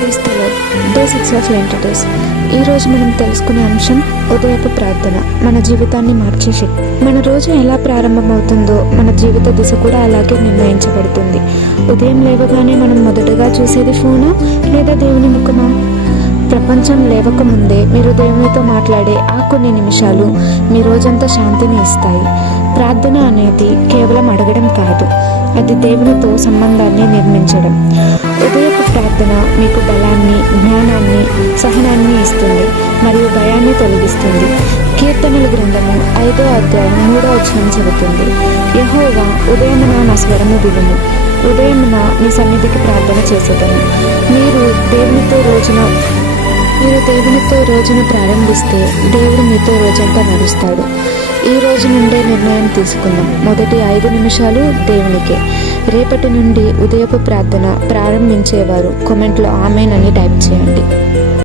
క్రీస్తులో day 6 of Lent days. ఈరోజు మనం తెలుసుకునే అంశం ఉదయపు ప్రార్థన. మన జీవితాన్ని మార్చే శక్తి. మన రోజు ఎలా ప్రారంభమవుతుందో మన జీవిత దిశ కూడా అలాగే నిర్ణయించబడుతుంది. ఉదయం లేవగానే మనం మొదటగా చూసేది ఫోనా లేదా దేవుని ముఖమా? ప్రపంచం లేవక ముందే మీరు దేవునితో మాట్లాడే ఆ కొన్ని నిమిషాలు మీ రోజంతా శాంతిని ఇస్తాయి. ప్రార్థన అనేది కేవలం అడగడం కాదు, అది దేవునితో సంబంధాన్ని నిర్మించడం. ఉదయపు ప్రార్థన మీకు బలాన్ని, జ్ఞానాన్ని, సహనాన్ని ఇస్తుంది మరియు భయాన్ని తొలగిస్తుంది. కీర్తనల గ్రంథము 5వ అధ్యాయం 3వ వచనం చెబుతుంది, యెహోవా ఉదయమున నా స్వరము వినుము, ఉదయమున నీ సన్నిధికి ప్రార్థన చేసేదను. మీరు దేవునితో రోజును ప్రారంభిస్తే దేవుడు మీతో రోజంతా నడుస్తాడు. ఈ రోజు నుండే నిర్ణయం తీసుకుందాం. మొదటి 5 నిమిషాలు దేవునికే. రేపటి నుండి ఉదయపు ప్రార్థన ప్రారంభించేవారు కామెంట్లో ఆమెన్ అని టైప్ చేయండి.